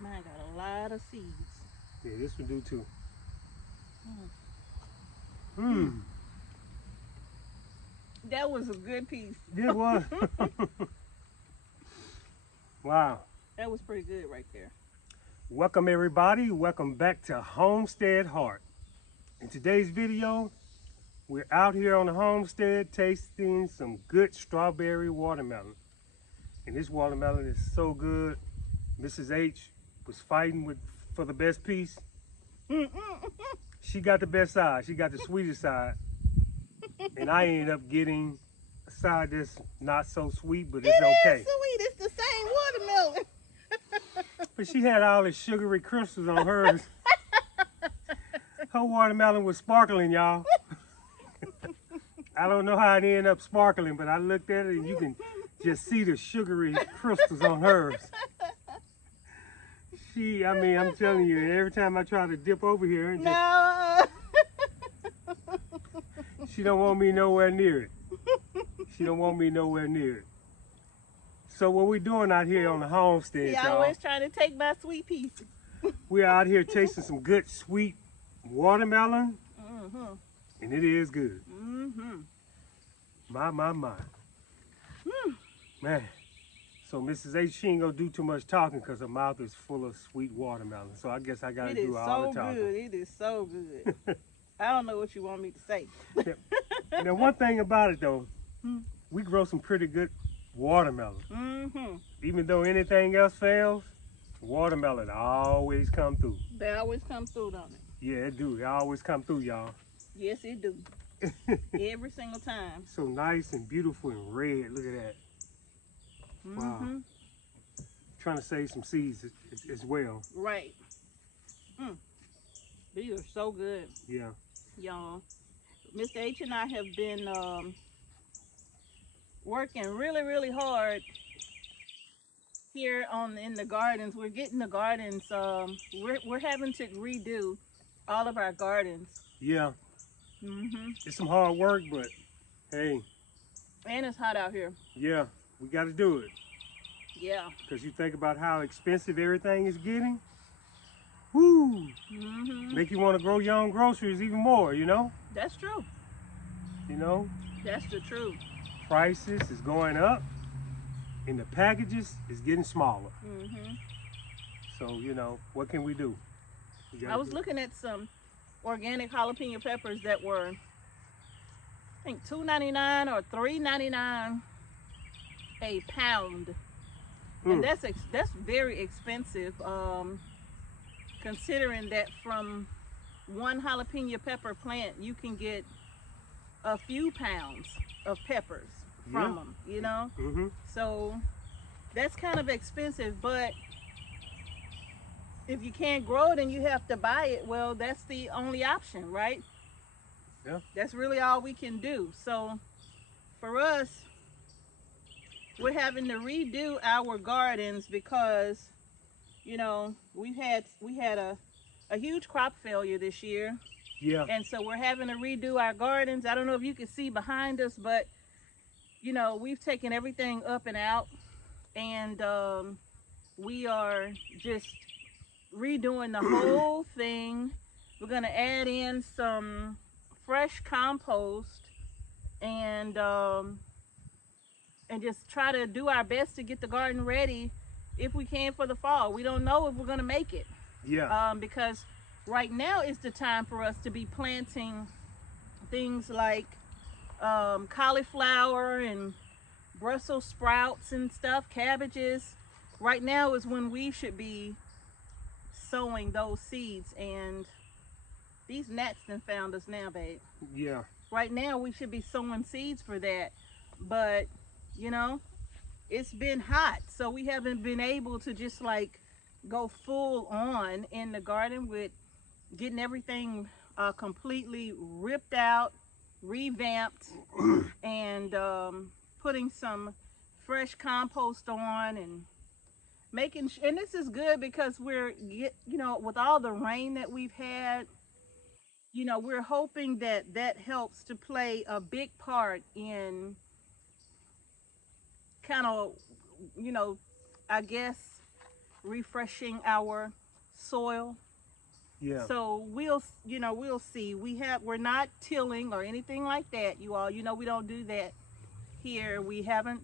Mine got a lot of seeds. Yeah, this one do too. Mm. That was a good piece. It was. Wow. That was pretty good right there. Welcome everybody. Welcome back to Homestead Heart. In today's video, we're out here on the homestead tasting some good strawberry watermelon. And this watermelon is so good. Mrs. H was fighting for the best piece. She got the best side. She got the sweetest side. And I ended up getting a side that's not so sweet, but it's okay. It is sweet. It's the same watermelon. But she had all the sugary crystals on hers. Her watermelon was sparkling, y'all. I don't know how it ended up sparkling, but I looked at it and you can just see the sugary crystals on hers. I'm telling you, every time I try to dip over here, No. she don't want me nowhere near it. She don't want me nowhere near it. So what we're doing out here on the homestead, He always trying to take my sweet pieces. we're out here tasting some good sweet watermelon, and it is good. My. Man. So Mrs. H, she ain't gonna do too much talking because her mouth is full of sweet watermelon. So I guess I gotta do all the talking. It is so good. I don't know what you want me to say. Now one thing about it though, we grow some pretty good watermelon. Even though anything else fails, watermelon always come through. They always come through, don't it? Yeah, it do. It always come through, y'all. Yes, it do. Every single time. So nice and beautiful and red. Look at that. Wow. Trying to save some seeds as well. Right. These are so good. Yeah. Y'all. Mr. H and I have been working really hard here in the gardens. We're getting the gardens. We're having to redo all of our gardens. Yeah. It's some hard work, but hey. And it's hot out here. Yeah, we got to do it. Yeah. Because you think about how expensive everything is getting. Woo! Make you want to grow your own groceries even more, you know? That's true. You know? That's the truth. Prices is going up and the packages is getting smaller. So, you know, what can we do? I was looking at some organic jalapeno peppers that were, I think, $2.99 or $3.99 a pound. And that's very expensive, considering that from one jalapeno pepper plant you can get a few pounds of peppers from them, you know. So that's kind of expensive, but if you can't grow it and you have to buy it, well, that's the only option, right? Yeah. That's really all we can do. So for us, we're having to redo our gardens because, you know, we had a huge crop failure this year. Yeah. And so we're having to redo our gardens. I don't know if you can see behind us, but you know, we've taken everything up and out, and we are just redoing the whole thing. We're gonna add in some fresh compost and just try to do our best to get the garden ready if we can for the fall. We don't know if we're gonna make it. Yeah. Because right now is the time for us to be planting things like cauliflower and Brussels sprouts and stuff, cabbages. Right now is when we should be sowing those seeds, and these gnats done found us now, babe. Yeah. Right now we should be sowing seeds for that, but you know, it's been hot, so we haven't been able to just like go full on in the garden with getting everything completely ripped out, revamped, and putting some fresh compost on and making and this is good because we're with all the rain that we've had, you know, we're hoping that helps to play a big part in kind of, you know, I guess refreshing our soil. Yeah. So we'll see. We're not tilling or anything like that, you all. We don't do that here. We haven't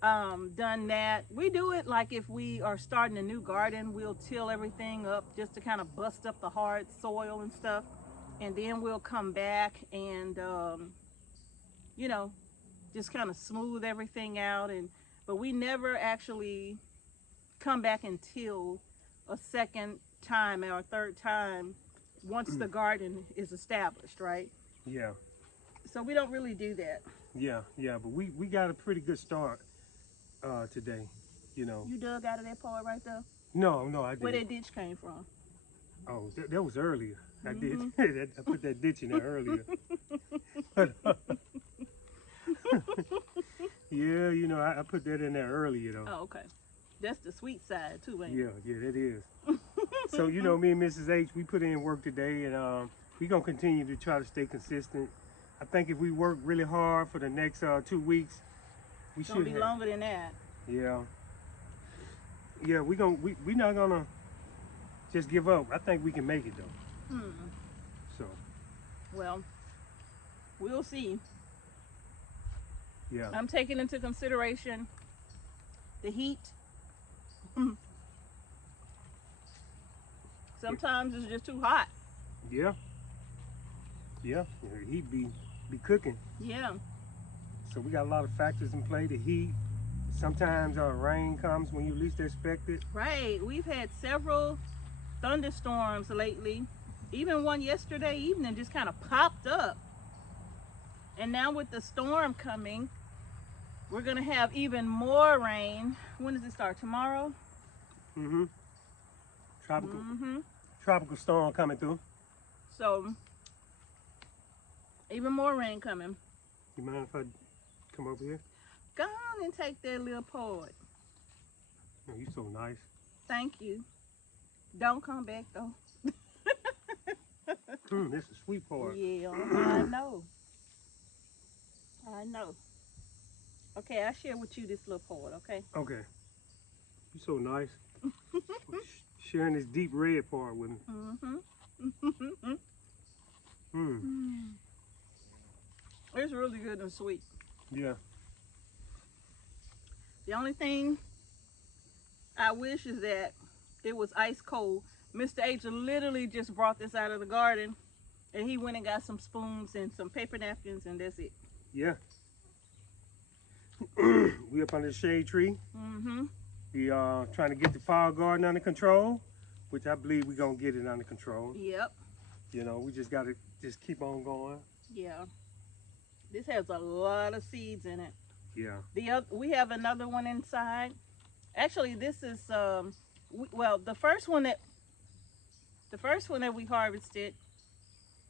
done that. We do it like if we are starting a new garden, we'll till everything up just to kind of bust up the hard soil and stuff, and then we'll come back and just kind of smooth everything out. But we never actually come back and till a second time or a third time once the garden is established, right? Yeah. So we don't really do that. Yeah, but we got a pretty good start today, You dug out of that part right there? No, I didn't. Where that ditch came from? Oh, that was earlier. I did. Mm-hmm. I put that ditch in there earlier. But, yeah, I put that in there earlier though. Oh, okay. That's the sweet side too, ain't it? Yeah, that is. So, me and Mrs. H, we put in work today, and we're going to continue to try to stay consistent. I think if we work really hard for the next 2 weeks, we should be longer than that. Yeah. Yeah, we're not going to just give up. I think we can make it, though. So. Well, we'll see. Yeah. I'm taking into consideration the heat. Sometimes it's just too hot. Yeah. The heat be cooking. Yeah. So we got a lot of factors in play. The heat. Sometimes rain comes when you least expect it. Right. We've had several thunderstorms lately. Even one yesterday evening just kind of popped up. And now with the storm coming, we're going to have even more rain. When does it start? Tomorrow? Tropical storm coming through. So, even more rain coming. You mind if I come over here? Go on and take that little part. Oh, you so nice. Thank you. Don't come back though. This is a sweet part. Yeah, I know. Okay, I'll share with you this little part, okay? Okay. You so nice. Sharing this deep red part with me. It's really good and sweet. Yeah. The only thing I wish is that it was ice cold. Mr. H literally just brought this out of the garden, and he went and got some spoons and some paper napkins, and that's it. Yeah. We up under the shade tree. We are trying to get the flower garden under control, which I believe we're gonna get it under control. Yep. We just gotta keep on going. Yeah. This has a lot of seeds in it. Yeah. We have another one inside. Actually, this is well, the first one that we harvested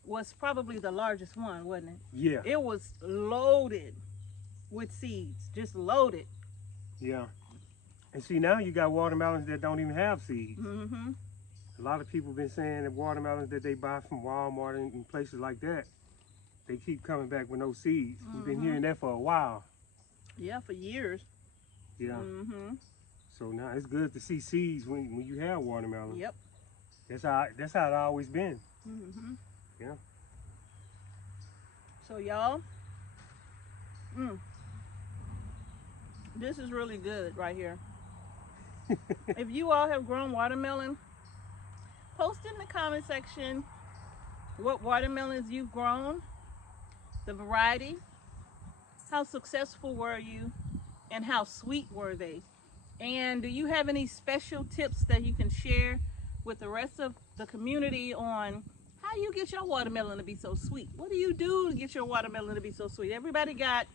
was probably the largest one, wasn't it? Yeah. It was loaded with seeds, just loaded. Yeah. And see, now you got watermelons that don't even have seeds. A lot of people have been saying that watermelons that they buy from Walmart and places like that, they keep coming back with no seeds. We've been hearing that for a while. Yeah, for years. Yeah. So now it's good to see seeds when you have watermelon. Yep. That's how it's always been. Yeah. So y'all, this is really good right here. If you all have grown watermelon, post in the comment section what watermelons you've grown, the variety, how successful were you, and how sweet were they. And do you have any special tips that you can share with the rest of the community on how you get your watermelon to be so sweet? What do you do to get your watermelon to be so sweet? Everybody got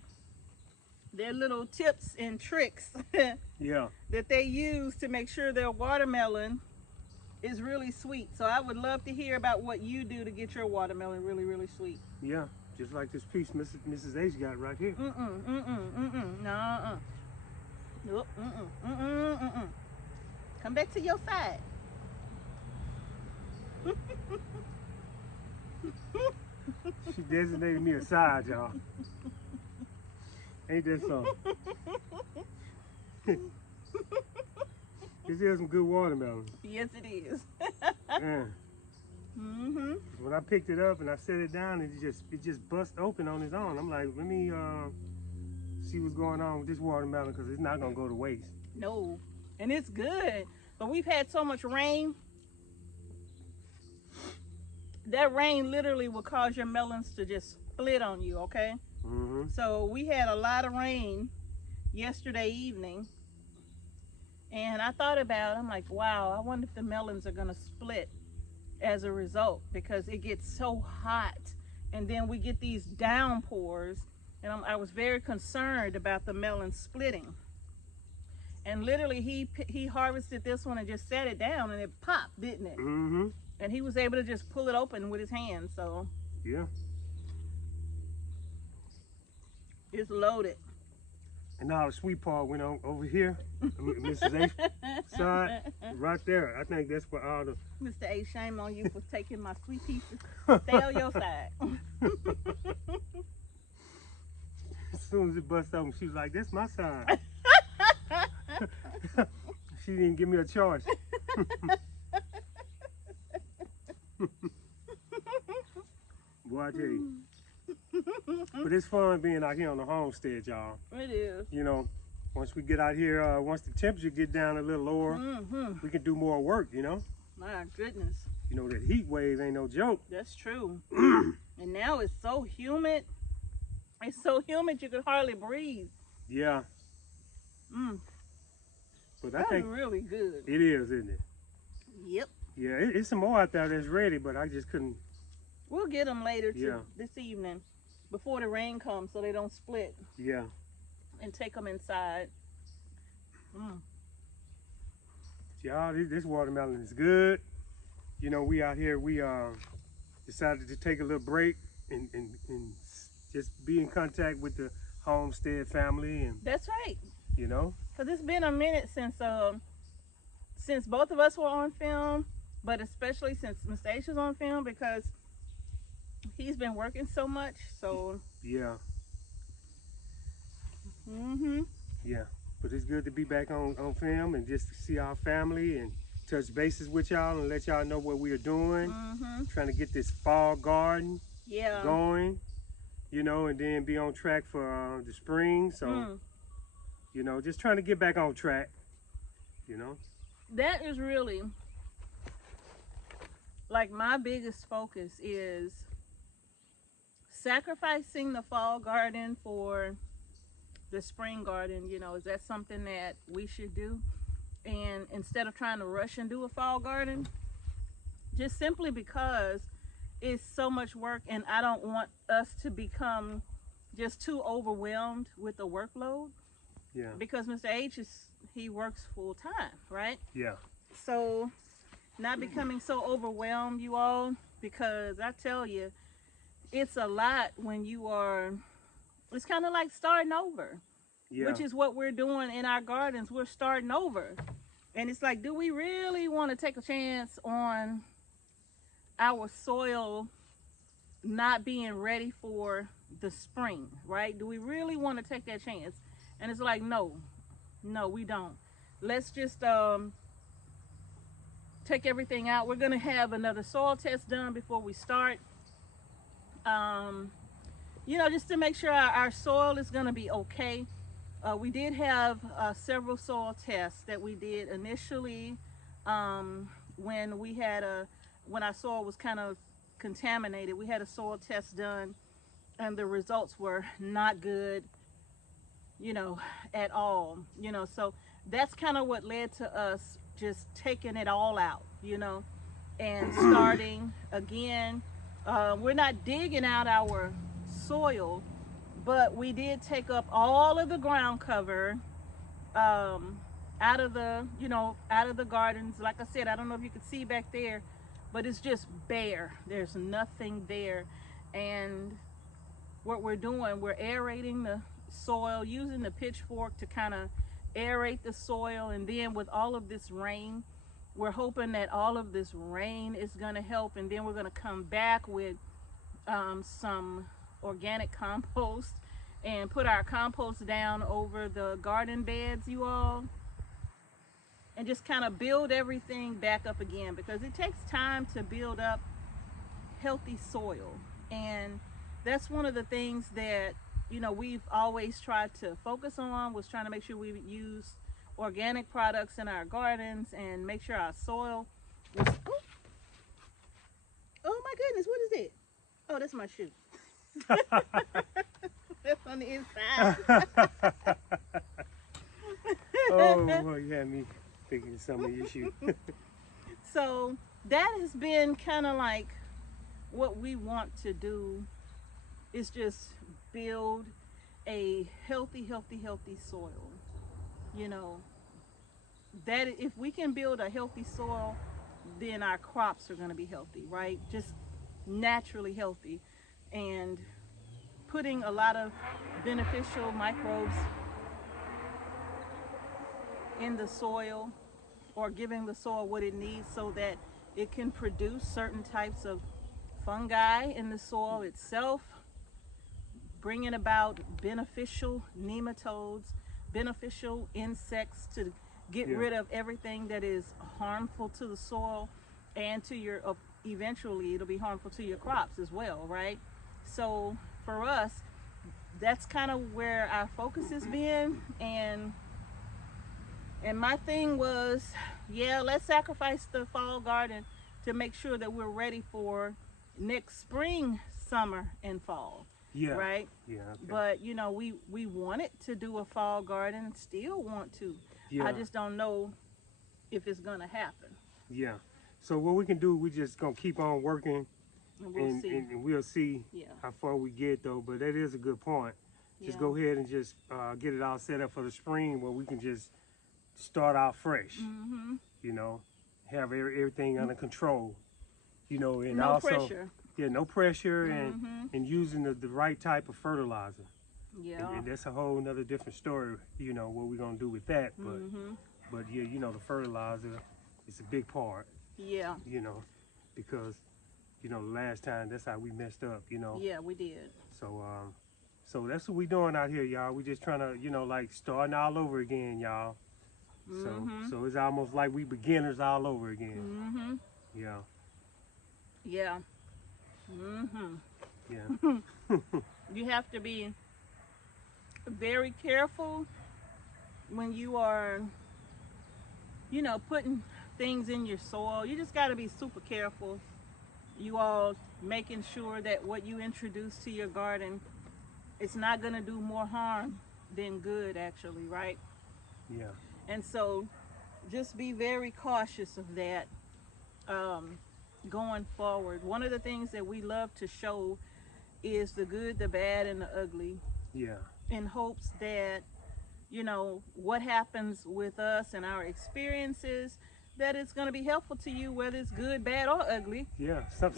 their little tips and tricks Yeah. that they use to make sure their watermelon is really sweet. So I would love to hear about what you do to get your watermelon really, really sweet. Yeah. Just like this piece Mrs. H got right here. No. Nope. Come back to your side. She designated me a side, y'all. Ain't that something? This is some good watermelon. Yes, it is. Yeah. Mm-hmm. When I picked it up and I set it down, it just bust open on its own. I'm like, let me see what's going on with this watermelon because it's not gonna go to waste. No, and it's good. But we've had so much rain. That rain literally will cause your melons to just split on you. Okay. Mm-hmm. So we had a lot of rain yesterday evening, and I thought about it. I'm like, wow, I wonder if the melons are gonna split as a result because it gets so hot, and then we get these downpours, and I was very concerned about the melons splitting. And literally he harvested this one and just set it down and it popped, didn't it? Mm-hmm. And he was able to just pull it open with his hands. So Yeah. it's loaded. And now the sweet part went on over here, Mrs. A side, right there. I think that's for all the. Mr. A, shame on you for taking my sweet pieces. Stay on your side. As soon as it bust open, she was like, "That's my side." She didn't give me a choice. Boy, I tell you. But it's fun being out here on the homestead, y'all. It is. You know, once we get out here, once the temperature get down a little lower, we can do more work, you know? My goodness. You know, that heat wave ain't no joke. That's true. And now it's so humid. It's so humid you can hardly breathe. Yeah. But I think really good. it is, isn't it? Yep. Yeah, it's some more out there that's ready, but I just couldn't. We'll get them later Yeah. this evening before the rain comes so they don't split. Yeah. And take them inside. Y'all, this watermelon is good. You know, we out here, we decided to take a little break and just be in contact with the Homestead family. And that's right. You know? Because it's been a minute since both of us were on film, but especially since Mr. H was on film because he's been working so much. So yeah. Yeah. But it's good to be back on film and just to see our family and touch bases with y'all and let y'all know what we are doing. Trying to get this fall garden going, you know, and then be on track for the spring. So, you know, just trying to get back on track, you know. That is really, like, my biggest focus is sacrificing the fall garden for the spring garden. You know, is that something that we should do? And instead of trying to rush and do a fall garden, just simply because it's so much work and I don't want us to become just too overwhelmed with the workload. Yeah. Because Mr. H he works full time, right? Yeah. So not becoming so overwhelmed, you all, because I tell you, it's a lot when you are, it's kind of like starting over. Yeah. Which is what we're doing in our gardens. We're starting over. And it's like, do we really want to take a chance on our soil not being ready for the spring, right? Do we really want to take that chance? And it's like, no, we don't. Let's just take everything out. We're going to have another soil test done before we start. You know, just to make sure our soil is going to be okay. We did have several soil tests that we did initially when our soil was kind of contaminated. We had a soil test done and the results were not good, you know, at all. You know, so that's kind of what led to us just taking it all out, you know, and starting again. We're not digging out our soil, but we did take up all of the ground cover out of the gardens. Like I said, I don't know if you can see back there, but it's just bare. There's nothing there. And what we're doing, we're aerating the soil, using the pitchfork to kind of aerate the soil. And then with all of this rain, we're hoping that all of this rain is going to help. And then we're going to come back with some organic compost and put our compost down over the garden beds, you all. and just kind of build everything back up again, because it takes time to build up healthy soil. And that's one of the things that, you know, we've always tried to focus on, was trying to make sure we use organic products in our gardens and make sure our soil was, oh my goodness, what is it? Oh, that's my shoe. That's on the inside. Oh, well, you had me thinking some of your shoe. So that has been kind of like what we want to do, is just build a healthy soil. You know, that if we can build a healthy soil, then our crops are going to be healthy, right? Just naturally healthy. And putting a lot of beneficial microbes in the soil, or giving the soil what it needs so that it can produce certain types of fungi in the soil itself, bringing about beneficial nematodes, beneficial insects to get rid of everything that is harmful to the soil, and to your, eventually it'll be harmful to your crops as well, right? So for us, that's kind of where our focus has been. And my thing was, yeah, let's sacrifice the fall garden to make sure that we're ready for next spring, summer, and fall. Yeah. Right? Yeah. Okay. But, you know, we wanted to do a fall garden, still want to. Yeah. I just don't know if it's going to happen. Yeah. So what we can do, we just going to keep on working, And we'll see. And we'll see how far we get, though. But that is a good point. Just go ahead and just get it all set up for the spring, where we can just start out fresh. Mm-hmm. You know, have everything under control. You know, and No also pressure. Yeah, no pressure, Mm-hmm. and using the right type of fertilizer. Yeah. And that's a whole nother different story. You know what we're gonna do with that, but Mm-hmm. but yeah, you know, the fertilizer is a big part. Yeah. You know, because you know last time that's how we messed up. You know. Yeah, we did. So so that's what we doing out here, y'all. We just trying to, you know, like starting all over again, y'all. Mm-hmm. So it's almost like we beginners all over again. Mm-hmm. Yeah. Yeah. Mm-hmm. Yeah. You have to be very careful when you are, you know, putting things in your soil. You just got to be super careful. You all making sure that what you introduce to your garden, it's not going to do more harm than good, actually, right? Yeah. And so just be very cautious of that going forward. One of the things that we love to show is the good, the bad, and the ugly, Yeah. in hopes that, you know, what happens with us and our experiences, that it's going to be helpful to you, whether it's good, bad, or ugly. Yeah. Some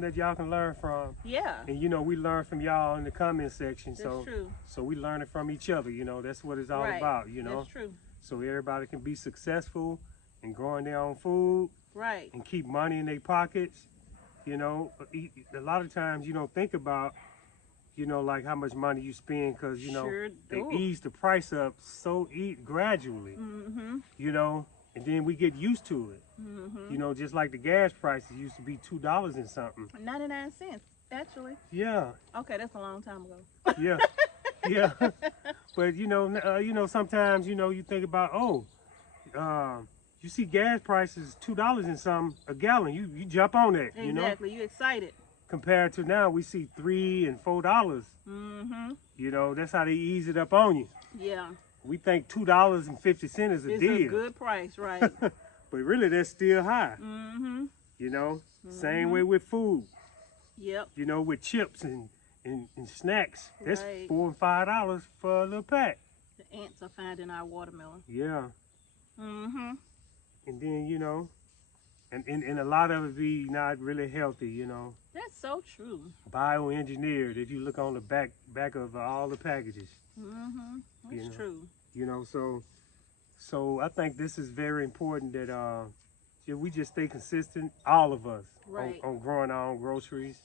that y'all can learn from. Yeah. And you know, we learn from y'all in the comment section. That's true. So we learning from each other, you know, that's what it's all Right. about, you know. That's true. So everybody can be successful in growing their own food Right. and keep money in their pockets. You know, a lot of times you don't think about, you know, like how much money you spend, because, you know, Sure they do. ease the price up so gradually, Mm-hmm. you know, and then we get used to it. Mm-hmm. You know, just like the gas prices used to be $2 and something. 99 cents, actually. Yeah, Okay, that's a long time ago. yeah, yeah. But you know, sometimes you know you think about, you see gas prices $2 and something a gallon. You jump on that, you know. Exactly. You excited. Compared to now, we see $3 and $4. Mm-hmm. You know, that's how they ease it up on you. Yeah. We think $2.50 is a It's deal, a good price, right? but really that's still high. Mm-hmm. You know, same way with food. Yep. You know, with chips and snacks, that's Right. $4 and $5 for a little pack. The ants are finding our watermelon. Yeah, Mm-hmm. and then you know, and a lot of it be not really healthy. You know, That's so true. bioengineered. If you look on the back of all the packages. Mm-hmm. That's You know. true. You know, so I think this is very important that we just stay consistent, all of us, Right. on growing our own groceries.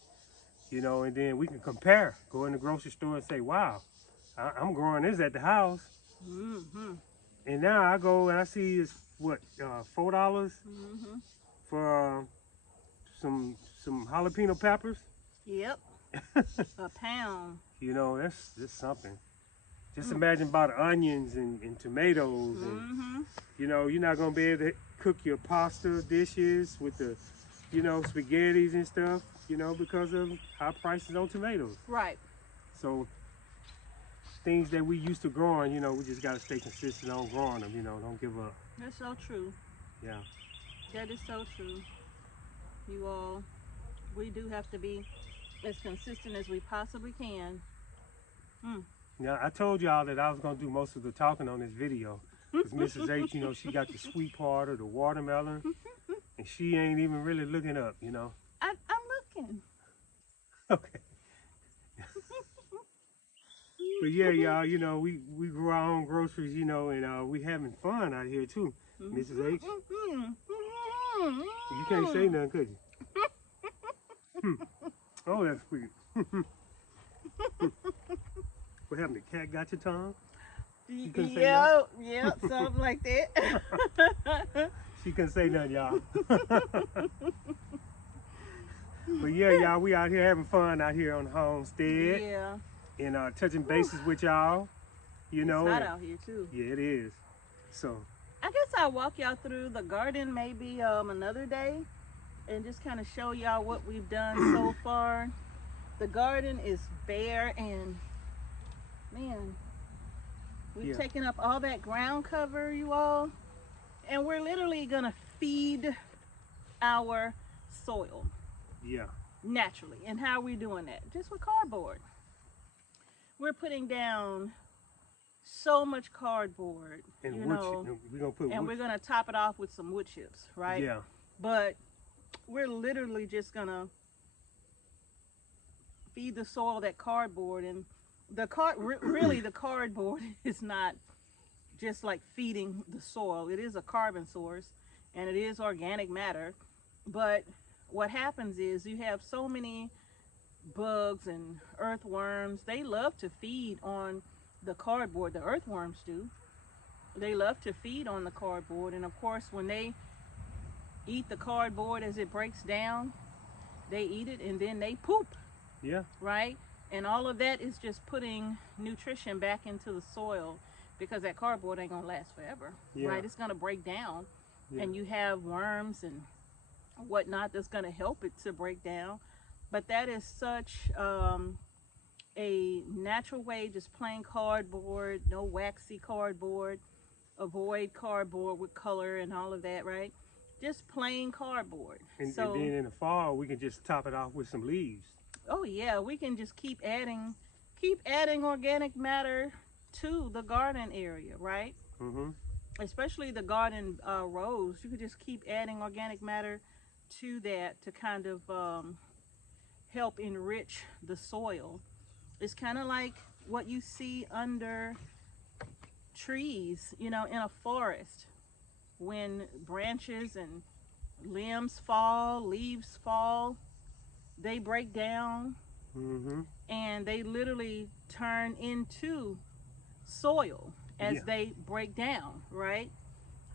You know, and then we can compare. Go in the grocery store and say, "Wow, I'm growing this at the house." Mm-hmm. And now I go and I see it's what, $4 Mm-hmm. for some jalapeno peppers. Yep. A pound. You know, that's something. Just Mm. imagine about onions and tomatoes, and Mm-hmm. you know, you're not gonna be able to cook your pasta dishes with the, you know, spaghettis and stuff, you know, because of high prices on tomatoes. Right. So things that we used to growing, you know, we just gotta stay consistent on growing them, you know, don't give up. That's so true. Yeah. That is so true. You all, we do have to be as consistent as we possibly can. Mm. Now I told y'all that I was gonna do most of the talking on this video. Because Mrs. H, you know, she got the sweet part of the watermelon, and she ain't even really looking up, you know. I'm looking. Okay. But yeah, y'all, you know, we grow our own groceries, you know, and we having fun out here too, Mrs. H. You can't say nothing, could you? Oh, that's sweet. What happened? The cat got your tongue? You couldn't say nothing? Yeah, something like that. She couldn't say nothing, y'all. But yeah, y'all, we out here having fun out here on the homestead. Yeah. And touching bases with y'all, you know. It's hot out here too. Yeah, it is. So I guess I'll walk y'all through the garden maybe another day and just kind of show y'all what we've done so far. The garden is bare and man, we've taken up all that ground cover, you all, and we're literally gonna feed our soil. Yeah. Naturally. And how are we doing that? Just with cardboard. We're putting down so much cardboard, And you wood know, we're gonna put and we're gonna top it off with some wood chips, right? Yeah. But we're literally just gonna feed the soil that cardboard, and the really the cardboard is not just like feeding the soil. It is a carbon source and it is organic matter, but what happens is you have so many bugs and earthworms. They love to feed on the cardboard. The earthworms do. They love to feed on the cardboard, and of course when they eat the cardboard as it breaks down, they eat it and then they poop. Yeah. Right? And all of that is just putting nutrition back into the soil, because that cardboard ain't gonna last forever. Yeah. Right? It's gonna break down. Yeah. And you have worms and whatnot that's gonna help it to break down. But that is such a natural way, just plain cardboard, no waxy cardboard, avoid cardboard with color and all of that, right? Just plain cardboard. And So, then in the fall, we can just top it off with some leaves. oh yeah, we can just keep adding organic matter to the garden area, right? Mm-hmm. Especially the garden rows. You could just keep adding organic matter to that to kind of help enrich the soil. It's kind of like what you see under trees, you know, in a forest. When branches and limbs fall, leaves fall, they break down, Mm-hmm. and they literally turn into soil as they break down, right?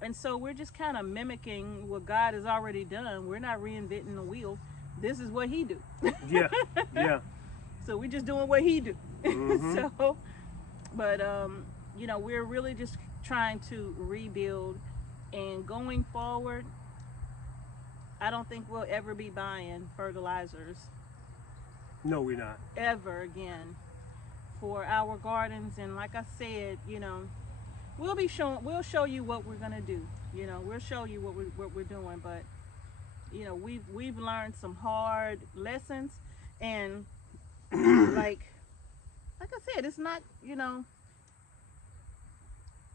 And so we're just kind of mimicking what God has already done. We're not reinventing the wheel. This is what he do. Yeah. Yeah. So we're just doing what he do. Mhm. So, but you know, we're really just trying to rebuild, and going forward, I don't think we'll ever be buying fertilizers No, we're not. ever again for our gardens. And like I said, you know, we'll show you what we're gonna do. You know, we'll show you what we're doing. But you know, we've learned some hard lessons, and like I said, it's not, you know,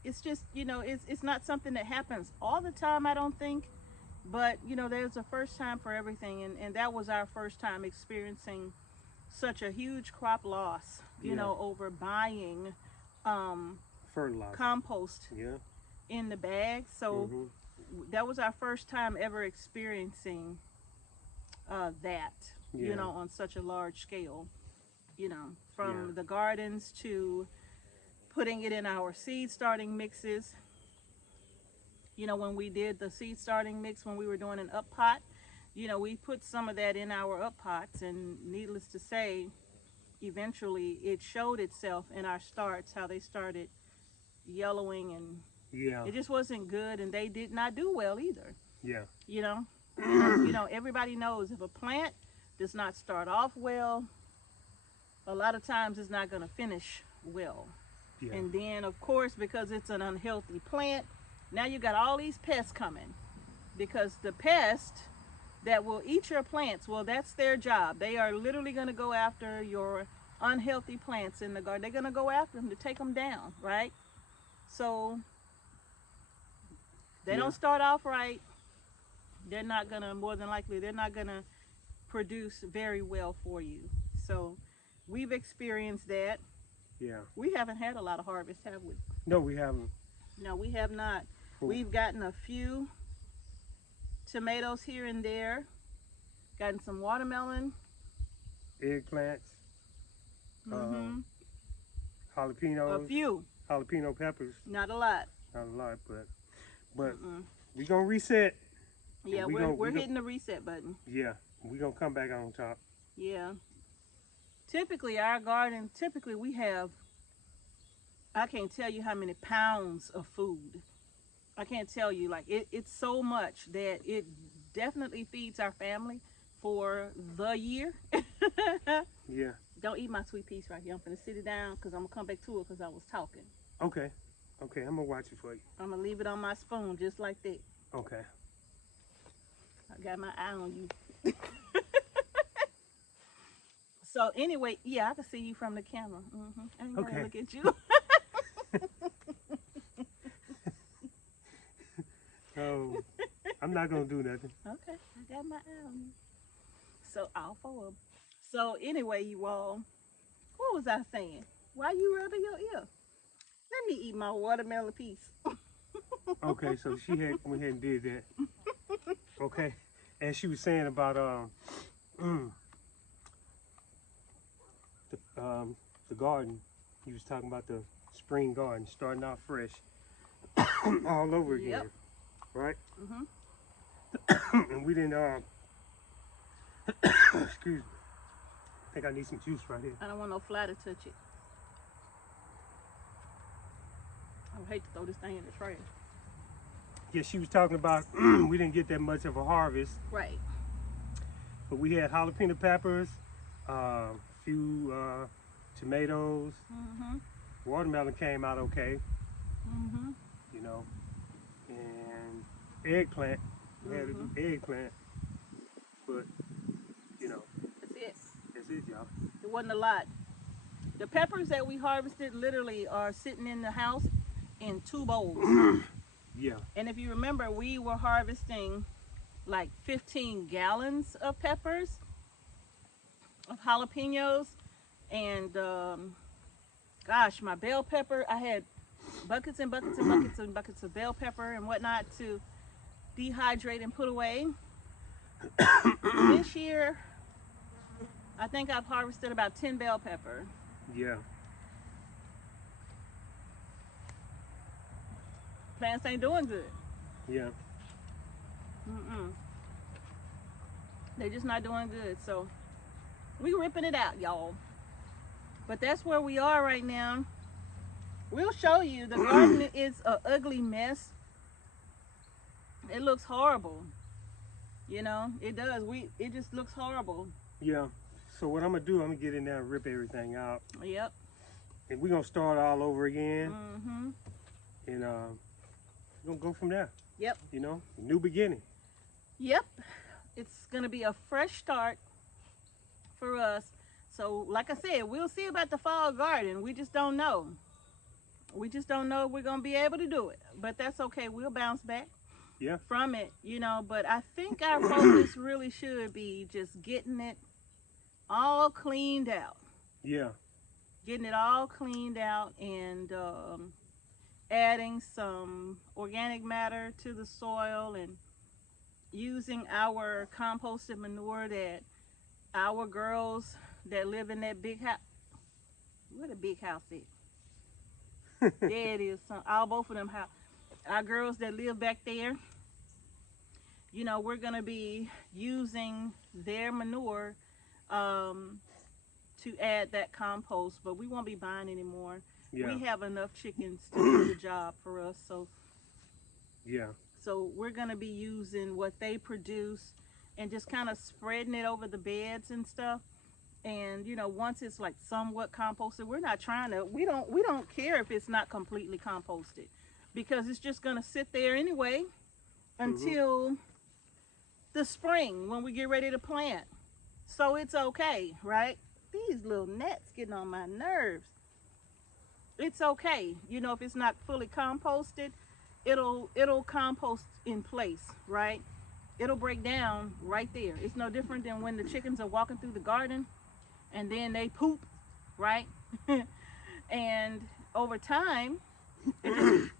it's just, you know, it's not something that happens all the time, I don't think. But you know, there's a first time for everything, and that was our first time experiencing such a huge crop loss, you know, over buying Fertilizer. compost Yeah. in the bag. So that was our first time ever experiencing that, you know, on such a large scale, you know, from the gardens to putting it in our seed starting mixes, You know, when we did the seed starting mix, when we were doing an up pot, you know, we put some of that in our up pots, and needless to say, eventually it showed itself in our starts, how they started yellowing, and Yeah. it just wasn't good, and they did not do well either. Yeah. You know, you know, everybody knows if a plant does not start off well, a lot of times it's not going to finish well. Yeah. And then, of course, because it's an unhealthy plant, now you got all these pests coming, because the pest that will eat your plants, well, that's their job. They are literally going to go after your unhealthy plants in the garden. They're going to go after them to take them down, right? So they don't start off right. They're not going to, more than likely, they're not going to produce very well for you. So we've experienced that. Yeah. We haven't had a lot of harvest, have we? No, we haven't. No, we have not. Cool. We've gotten a few tomatoes here and there, gotten some watermelon, Eggplants, jalapenos, a few, jalapeno peppers. not a lot. Not a lot, but we gonna reset. Yeah, we're hitting the reset button. Yeah, we gonna come back on top. Yeah. Typically, our garden, we have, I can't tell you how many pounds of food. I can't tell you, like, it's so much that it definitely feeds our family for the year. Yeah. Don't eat my sweet piece right here. I'm gonna sit it down because I'm gonna come back to it because I was talking. Okay. Okay, I'm gonna watch it for you. I'm gonna leave it on my spoon just like that. Okay. I got my eye on you. So anyway, yeah, I can see you from the camera. I ain't gonna look at you. Oh, I'm not gonna do nothing. Okay, I got my eye on you. So all four of them. So anyway, you all, what was I saying? Why you rubbing your ear? Let me eat my watermelon piece. Okay, so she went ahead and did that. Okay, and she was saying about the garden. He was talking about the spring garden starting out fresh, all over again. Yep. Right? And we didn't excuse me. I think I need some juice right here. I don't want no fly to touch it. I would hate to throw this thing in the trash. Yeah, she was talking about we didn't get that much of a harvest. Right. But we had jalapeno peppers, a few tomatoes. Watermelon came out okay. You know, and eggplant. We had an eggplant, but you know, That's it. that's it, y'all. It wasn't a lot. The peppers that we harvested literally are sitting in the house in 2 bowls. Yeah. And if you remember, we were harvesting like 15 gallons of peppers, of jalapenos, and gosh, my bell pepper, I had buckets and buckets and buckets and buckets of bell pepper and whatnot to dehydrate and put away. This year, I think I've harvested about 10 bell pepper. Yeah. Plants ain't doing good. Yeah. They're just not doing good. So we ripping it out, y'all. But that's where we are right now. We'll show you. The garden is an ugly mess. It looks horrible. You know, it does. It just looks horrible. Yeah. So what I'm gonna do, I'm gonna get in there and rip everything out. Yep. And we're gonna start all over again. And we're gonna go from there. Yep. You know, new beginning. Yep. It's gonna be a fresh start for us. So like I said, we'll see about the fall garden. We just don't know. We just don't know if we're gonna be able to do it. But that's okay. We'll bounce back. Yeah. From it, you know. But I think our focus really should be just getting it all cleaned out. Yeah. Getting it all cleaned out and adding some organic matter to the soil and using our composted manure that our girls that live in that big house, where the big house is? There it is. Both of them house. our girls that live back there, you know, we're going to be using their manure to add that compost, but we won't be buying anymore. Yeah. We have enough chickens to do the job for us. So Yeah. so we're going to be using what they produce and just kind of spreading it over the beds and stuff. And you know, once it's like somewhat composted, we're not trying to, we don't care if it's not completely composted, because it's just going to sit there anyway until the spring when we get ready to plant. So it's okay, right? These little gnats getting on my nerves. It's okay, you know, if it's not fully composted, it'll compost in place, right? It'll break down right there. It's no different than when the chickens are walking through the garden and then they poop, right? And over time, it just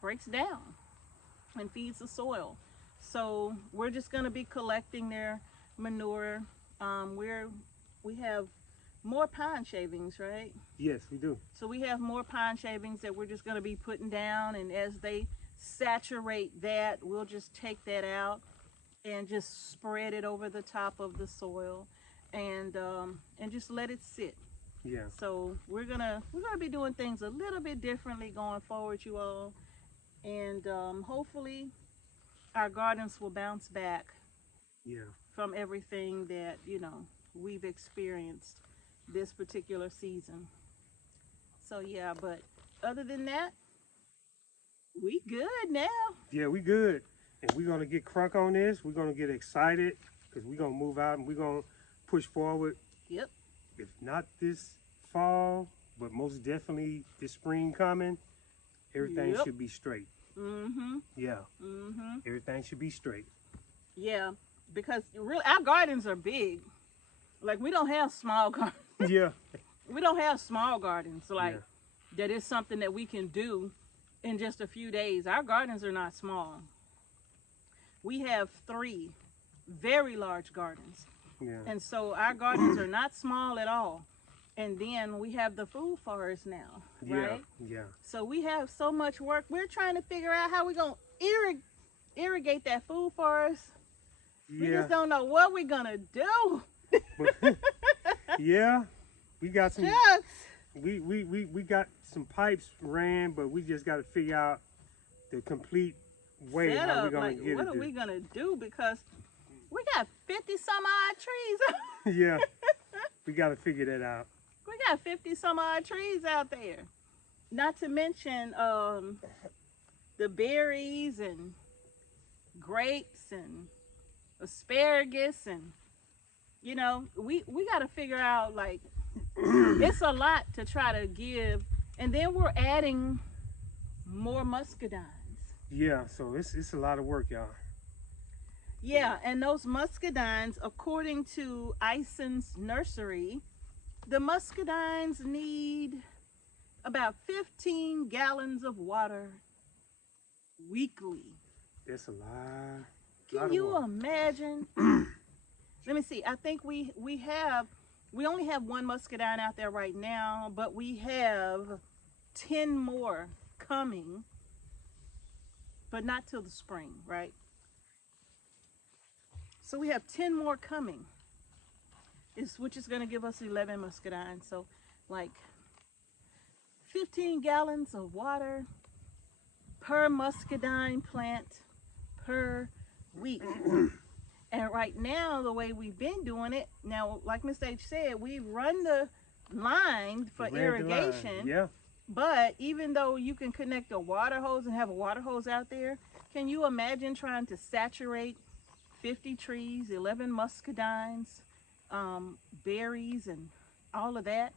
breaks down and feeds the soil. So we're just going to be collecting their manure. We have more pine shavings, right? Yes, we do. So we have more pine shavings that we're just going to be putting down, and as they saturate that, we'll just take that out and just spread it over the top of the soil, and just let it sit. Yeah. So we're gonna be doing things a little bit differently going forward, you all, and hopefully our gardens will bounce back. Yeah. From everything that, you know, we've experienced this particular season. So yeah, but other than that, we good now. Yeah, we good. And we're going to get crunk on this. We're going to get excited because we're going to move out and we're going to push forward. Yep. If not this fall, but most definitely this spring coming, everything should be straight. Yeah. Everything should be straight. Yeah, because really our gardens are big. Like, we don't have small gardens. Yeah. We don't have small gardens like that is something that we can do in just a few days. Our gardens are not small. We have 3 very large gardens. Yeah. And so our gardens are not small at all. And then we have the food forest now, right? Yeah. So we have so much work. We're trying to figure out how we're going to irrigate that food forest. Yeah. We just don't know what we're going to do. Yeah. We got some Shucks. we got some pipes ran, but we just got to figure out the complete way Set how we're up, going like, to get what it. are we going to do? Because we got 50 some odd trees. Yeah. We got to figure that out. We got 50 some odd trees out there. Not to mention the berries and grapes and asparagus, and you know, we got to figure out, like, it's a lot to try to give, and then we're adding more muscadines. Yeah, so it's a lot of work, y'all. Yeah, and those muscadines, according to Ison's nursery, the muscadines need about 15 gallons of water weekly. That's a lot. Can you imagine? Let me see. I think we only have 1 muscadine out there right now, but we have 10 more coming, but not till the spring, right? So we have 10 more coming, which is going to give us 11 muscadines. So like 15 gallons of water per muscadine plant per week. And right now, the way we've been doing it, now, like Miss H said, we run the line for irrigation. Yeah. But even though you can connect a water hose and have a water hose out there, can you imagine trying to saturate 50 trees, 11 muscadines, berries, and all of that?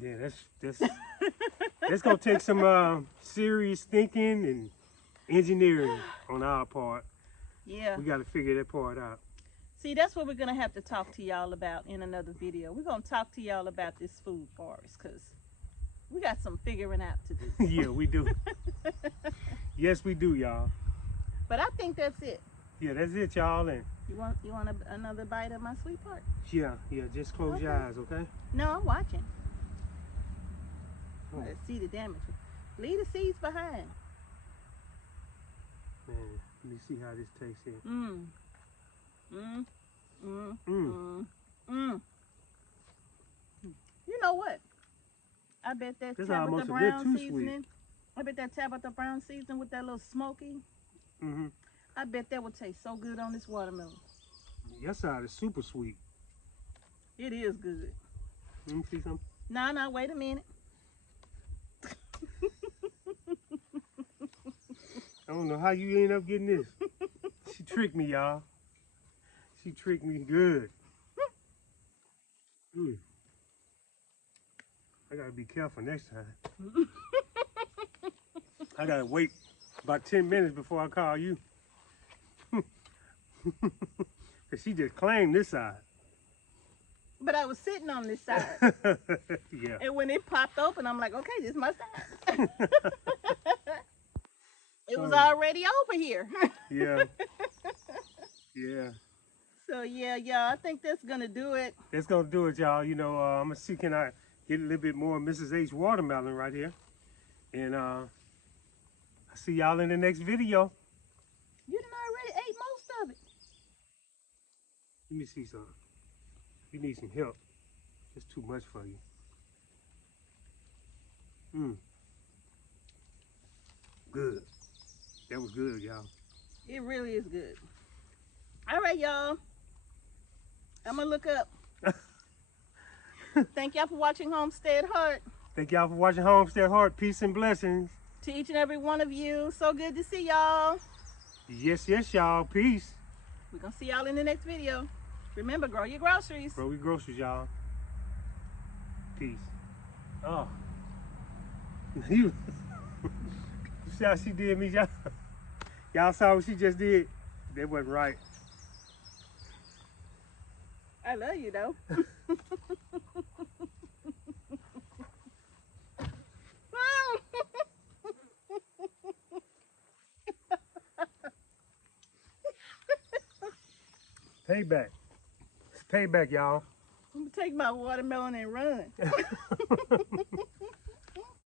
Yeah, that's gonna take some serious thinking and engineering on our part. Yeah. We got to figure that part out. See, that's what we're going to have to talk to y'all about in another video. We're going to talk to y'all about this food forest, because we got some figuring out to do. Yeah, we do. Yes, we do, y'all. But I think that's it. Yeah, that's it, y'all. And You want another bite of my sweet part? yeah, just close your eyes, okay? No, I'm watching. Let's see the damage. Leave the seeds behind. Man, let me see how this tastes here. Mmm. Mmm. Mmm. Mmm. Mmm. You know what? I bet that This Tabitha almost a bit Brown too sweet. seasoning. I bet that Tabitha Brown seasoning with that little smoky. Mm-hmm. I bet that would taste so good on this watermelon. Your side is super sweet. It is good. Let me see something. No, wait a minute. I don't know how you end up getting this. She tricked me, y'all. She tricked me good. Mm. I gotta be careful next time. I gotta wait about 10 minutes before I call you. Cause she just claimed this side. But I was sitting on this side. Yeah. And when it popped open, I'm like, okay, this is my side. It was already over here. Yeah. Yeah. So yeah, I think that's gonna do it. That's gonna do it, y'all. You know, I'm gonna see, can I get a little bit more Mrs. H watermelon right here. And I'll see y'all in the next video. You done already ate most of it. Let me see something. You need some help. It's too much for you. Good. That was good, y'all. It really is good. All right, y'all. I'm gonna look up. Thank y'all for watching Homestead Heart. Thank y'all for watching Homestead Heart. Peace and blessings. To each and every one of you. So good to see y'all. Yes, y'all. Peace. We're gonna see y'all in the next video. Remember, grow your groceries. Grow your groceries, y'all. Peace. Oh. You see how she did me, y'all? Y'all saw what she just did? That wasn't right. I love you, though. Payback. It's payback, y'all. I'm gonna take my watermelon and run.